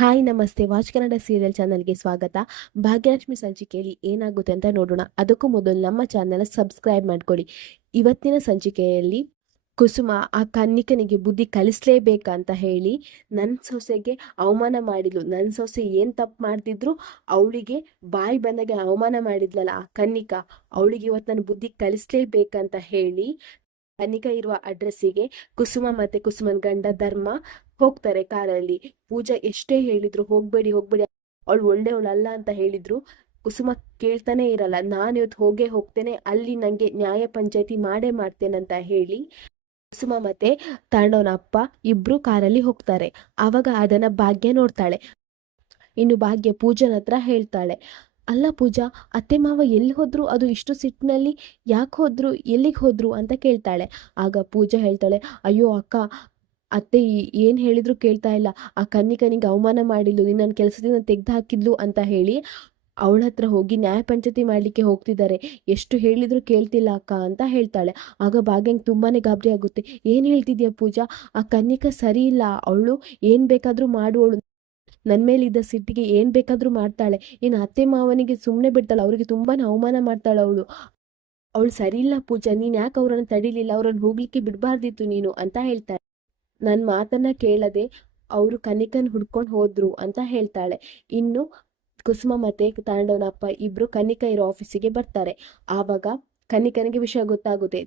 Hi ನಮಸ್ತೆ. Watch Kannada serial ಚಾನಲ್ಗೆ ಸ್ವಾಗತ. ಭಾಗ್ಯಲಕ್ಷ್ಮಿ ಸಂಚಿಕೆಯಲ್ಲಿ ಏನಾಗುತ್ತೆ ಅಂತ ನೋಡೋಣ. ಅದಕ್ಕೂ ಮೊದಲು ನಮ್ಮ ಚಾನಲ್ ಸಬ್ಸ್ಕ್ರೈಬ್ ಮಾಡ್ಕೊಳ್ಳಿ. ಇವತ್ತಿನ ಸಂಚಿಕೆಯಲ್ಲಿ ಕುಸುಮ ಆ ಕನ್ನಿಕನಿಗೆ ಬುದ್ಧಿ ಕಲಿಸ್ಲೇಬೇಕಂತ ಹೇಳಿ ನನ್ನ ಸೊಸೆಗೆ ಅವಮಾನ ಮಾಡಿದ್ಲು. ನನ್ನ ಸೊಸೆ ಏನು ತಪ್ಪು ಮಾಡ್ತಿದ್ರು ಅವಳಿಗೆ ಬಾಯಿ ಬಂದಾಗೆ ಅವಮಾನ ಮಾಡಿದ್ಲಲ್ಲ ಆ ಕನ್ನಿಕ, ಅವಳಿಗೆ ಇವತ್ತು ನಾನು ಬುದ್ಧಿ ಕಲಿಸ್ಲೇಬೇಕಂತ ಹೇಳಿ ಕನ್ನಿಕಾ ಇರುವ ಅಡ್ರೆಸ್ಸಿಗೆ ಕುಸುಮ ಮತ್ತೆ ಕುಸುಮನ್ ಗಂಡ ಧರ್ಮ ಹೋಗ್ತಾರೆ ಕಾರಲ್ಲಿ. ಪೂಜಾ ಎಷ್ಟೇ ಹೇಳಿದ್ರು ಹೋಗ್ಬೇಡಿ ಹೋಗ್ಬೇಡಿ, ಅವಳು ಒಳ್ಳೆಯವಳಲ್ಲ ಅಂತ ಹೇಳಿದ್ರು ಕುಸುಮ ಕೇಳ್ತಾನೆ ಇರಲ್ಲ. ನಾನು ಇವತ್ತು ಹೋಗೇ ಹೋಗ್ತೇನೆ, ಅಲ್ಲಿ ನಂಗೆ ನ್ಯಾಯ ಪಂಚಾಯತಿ ಮಾಡೇ ಮಾಡ್ತೇನೆ ಅಂತ ಹೇಳಿ ಕುಸುಮ ಮತ್ತೆ ತಾಂಡವನ ಅಪ್ಪ ಇಬ್ರು ಕಾರಲ್ಲಿ ಹೋಗ್ತಾರೆ. ಆವಾಗ ಅದನ್ನ ಭಾಗ್ಯ ನೋಡ್ತಾಳೆ. ಇನ್ನು ಭಾಗ್ಯ ಪೂಜನ ಹತ್ರ ಹೇಳ್ತಾಳೆ, ಅಲ್ಲ ಪೂಜಾ, ಅತ್ತೆ ಮಾವ ಎಲ್ಲಿ ಹೋದ್ರು, ಅದು ಇಷ್ಟು ಸಿಟ್ಟಿನಲ್ಲಿ ಯಾಕೆ ಹೋದ್ರು, ಎಲ್ಲಿಗೆ ಹೋದ್ರು ಅಂತ ಕೇಳ್ತಾಳೆ. ಆಗ ಪೂಜಾ ಹೇಳ್ತಾಳೆ, ಅಯ್ಯೋ ಅಕ್ಕ, ಅತ್ತೆ ಏನು ಹೇಳಿದ್ರು ಕೇಳ್ತಾ ಇಲ್ಲ, ಆ ಕನ್ನಿಕನಿಗೆ ಅವಮಾನ ಮಾಡಿದ್ಲು, ನಿನ್ನ ಕೆಲಸದಿಂದ ತೆಗೆದು ಹಾಕಿದ್ಲು ಅಂತ ಹೇಳಿ ಅವಳ ಹತ್ರ ಹೋಗಿ ನ್ಯಾಯ ಪಂಚಾಯತಿ ಮಾಡಲಿಕ್ಕೆ ಹೋಗ್ತಿದ್ದಾರೆ. ಎಷ್ಟು ಹೇಳಿದ್ರು ಕೇಳ್ತಿಲ್ಲ ಅಕ್ಕ ಅಂತ ಹೇಳ್ತಾಳೆ. ಆಗ ಭಾಗ್ಯಂಗೆ ತುಂಬಾನೇ ಗಾಬರಿ ಆಗುತ್ತೆ. ಏನು ಹೇಳ್ತಿದ್ಯಾ ಪೂಜಾ, ಆ ಕನ್ನಿಕ ಸರಿ ಇಲ್ಲ, ಅವಳು ಏನು ಬೇಕಾದರೂ ಮಾಡುವವಳು, ನನ್ನ ಮೇಲಿದ್ದ ಸಿಟ್ಟಿಗೆ ಏನು ಬೇಕಾದರೂ ಮಾಡ್ತಾಳೆ. ಇನ್ನು ಅತ್ತೆ ಮಾವನಿಗೆ ಸುಮ್ಮನೆ ಬಿಡ್ತಾಳೆ, ಅವರಿಗೆ ತುಂಬಾನೇ ಅವಮಾನ ಮಾಡ್ತಾಳೆ ಅವಳು. ಅವಳು ಸರಿ ಇಲ್ಲ ಪೂಜಾ, ನೀನು ಯಾಕೆ ಅವರನ್ನು ತಡಿಲಿಲ್ಲ, ಅವ್ರನ್ನ ಹೋಗ್ಲಿಕ್ಕೆ ಬಿಡಬಾರ್ದಿತ್ತು ನೀನು ಅಂತ ಹೇಳ್ತಾಳೆ. ನನ್ನ ಮಾತನ್ನ ಕೇಳದೆ ಅವರು ಕನ್ನಿಕನ್ ಹುಡ್ಕೊಂಡು ಹೋದ್ರು ಅಂತ ಹೇಳ್ತಾಳೆ. ಇನ್ನು ಕುಸುಮ ಮತ್ತೆ ತಾಂಡವನ ಅಪ್ಪ ಇಬ್ರು ಕನ್ನಿಕ ಇರೋ ಆಫೀಸಿಗೆ ಬರ್ತಾರೆ. ಆವಾಗ ಕನ್ನಿಕನಿಗೆ ವಿಷಯ ಗೊತ್ತಾಗುತ್ತೆ,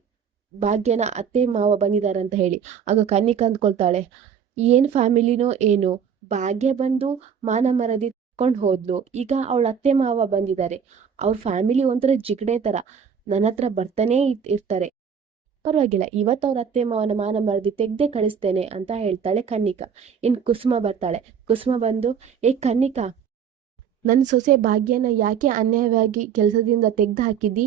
ಭಾಗ್ಯನ ಅತ್ತೆ ಮಾವ ಬಂದಿದ್ದಾರೆ ಅಂತ ಹೇಳಿ. ಆಗ ಕನ್ನಿಕ ಅಂದ್ಕೊಳ್ತಾಳೆ, ಏನು ಫ್ಯಾಮಿಲಿನೋ ಏನು, ಭಾಗ್ಯ ಬಂದು ಮಾನ ಮರದಿ ಕೊಂಡು ಹೋದ್ಲು, ಈಗ ಅವಳ ಅತ್ತೆ ಮಾವ ಬಂದಿದ್ದಾರೆ, ಅವ್ರ ಫ್ಯಾಮಿಲಿ ಒಂಥರ ಜಿಗಣೆ ತರ ನನ್ನ ಹತ್ರ ಬರ್ತಾನೇ ಇರ್ತಾರೆ, ಪರವಾಗಿಲ್ಲ ಇವತ್ತು ಅವ್ರ ಅತ್ತೆ ಮಾವನ ಮಾನ ಮರದಿ ತೆಗ್ದೇ ಕಳಿಸ್ತೇನೆ ಅಂತ ಹೇಳ್ತಾಳೆ ಕನ್ನಿಕಾ. ಇನ್ ಕುಸುಮ ಬರ್ತಾಳೆ. ಕುಸುಮ ಬಂದು, ಏ ಕನ್ನಿಕಾ, ನನ್ನ ಸೊಸೆ ಭಾಗ್ಯನ ಯಾಕೆ ಅನ್ಯಾಯವಾಗಿ ಕೆಲಸದಿಂದ ತೆಗ್ದು ಹಾಕಿದ್ದಿ,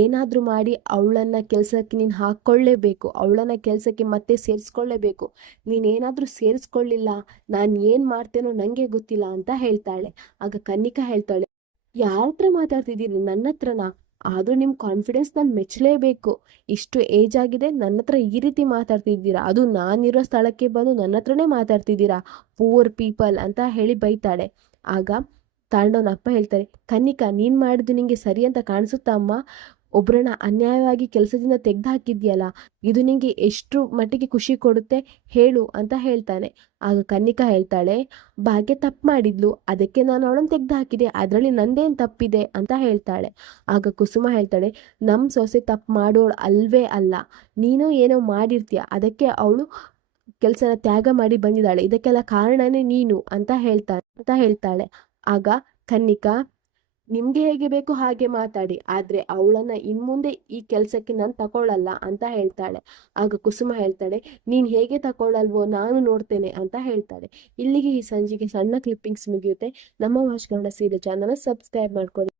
ಏನಾದರೂ ಮಾಡಿ ಅವಳನ್ನ ಕೆಲಸಕ್ಕೆ ನೀನು ಹಾಕ್ಕೊಳ್ಳೇಬೇಕು, ಅವಳನ್ನ ಕೆಲಸಕ್ಕೆ ಮತ್ತೆ ಸೇರಿಸ್ಕೊಳ್ಳೇಬೇಕು, ನೀನೇನಾದರೂ ಸೇರಿಸ್ಕೊಳ್ಳಿಲ್ಲ ನಾನು ಏನು ಮಾಡ್ತೇನೋ ನನಗೆ ಗೊತ್ತಿಲ್ಲ ಅಂತ ಹೇಳ್ತಾಳೆ. ಆಗ ಕನ್ನಿಕಾ ಹೇಳ್ತಾಳೆ, ಯಾರ ಹತ್ರ ಮಾತಾಡ್ತಿದ್ದೀರಿ, ನನ್ನ ಹತ್ರನಾ, ಆದರೂ ನಿಮ್ಮ ಕಾನ್ಫಿಡೆನ್ಸ್ ನಾನು ಮೆಚ್ಚಲೇಬೇಕು, ಇಷ್ಟು ಏಜ್ ಆಗಿದೆ ನನ್ನ ಹತ್ರ ಈ ರೀತಿ ಮಾತಾಡ್ತಿದ್ದೀರಾ, ಅದು ನಾನಿರೋ ಸ್ಥಳಕ್ಕೆ ಬಂದು ನನ್ನ ಹತ್ರನೇ ಮಾತಾಡ್ತಿದ್ದೀರಾ, ಪೂರ್ ಪೀಪಲ್ ಅಂತ ಹೇಳಿ ಬೈತಾಳೆ. ಆಗ ತಾಂಡವನ ಅಪ್ಪ ಹೇಳ್ತಾರೆ, ಕನ್ನಿಕಾ, ನೀನು ಮಾಡಿದ್ದು ನಿಂಗೆ ಸರಿ ಅಂತ ಕಾಣಿಸುತ್ತಾ ಅಮ್ಮ, ಒಬ್ಬರನ್ನ ಅನ್ಯಾಯವಾಗಿ ಕೆಲಸದಿಂದ ತೆಗೆದು ಹಾಕಿದ್ಯಲ್ಲ, ಇದು ನಿಂಗೆ ಎಷ್ಟು ಮಟ್ಟಿಗೆ ಖುಷಿ ಕೊಡುತ್ತೆ ಹೇಳು ಅಂತ ಹೇಳ್ತಾನೆ. ಆಗ ಕನ್ನಿಕಾ ಹೇಳ್ತಾಳೆ, ಭಾಗ್ಯ ತಪ್ಪು ಮಾಡಿದ್ಲು, ಅದಕ್ಕೆ ನಾನು ಅವಳನ್ನು ತೆಗೆದು ಹಾಕಿದೆ, ಅದರಲ್ಲಿ ನಂದೇನು ತಪ್ಪಿದೆ ಅಂತ ಹೇಳ್ತಾಳೆ. ಆಗ ಕುಸುಮ ಹೇಳ್ತಾಳೆ, ನಮ್ಮ ಸೊಸೆ ತಪ್ಪು ಮಾಡೋಳು ಅಲ್ವೇ ಅಲ್ಲ, ನೀನು ಏನೋ ಮಾಡಿರ್ತೀಯ, ಅದಕ್ಕೆ ಅವಳು ಕೆಲಸನ ತ್ಯಾಗ ಮಾಡಿ ಬಂದಿದ್ದಾಳೆ, ಇದಕ್ಕೆಲ್ಲ ಕಾರಣನೇ ನೀನು ಅಂತ ಹೇಳ್ತಾಳೆ. ಆಗ ಕನ್ನಿಕಾ, ನಿಮ್ಗೆ ಹೇಗೆ ಬೇಕು ಹಾಗೆ ಮಾತಾಡಿ, ಆದ್ರೆ ಅವಳನ್ನ ಇನ್ಮುಂದೆ ಈ ಕೆಲಸಕ್ಕೆ ನಾನು ತಗೊಳ್ಳಲ್ಲ ಅಂತ ಹೇಳ್ತಾಳೆ. ಆಗ ಕುಸುಮ ಹೇಳ್ತಾಳೆ, ನೀನ್ ಹೇಗೆ ತಗೊಳ್ಳಲ್ವೋ ನಾನು ನೋಡ್ತೇನೆ ಅಂತ ಹೇಳ್ತಾಳೆ. ಇಲ್ಲಿಗೆ ಈ ಸಂಜೆಗೆ ಸಣ್ಣ ಕ್ಲಿಪ್ಪಿಂಗ್ಸ್ ಮುಗಿಯುತ್ತೆ. ನಮ್ಮ watch Kannada serial channel subscribe ಮಾಡ್ಕೊಳ್ಳಿ.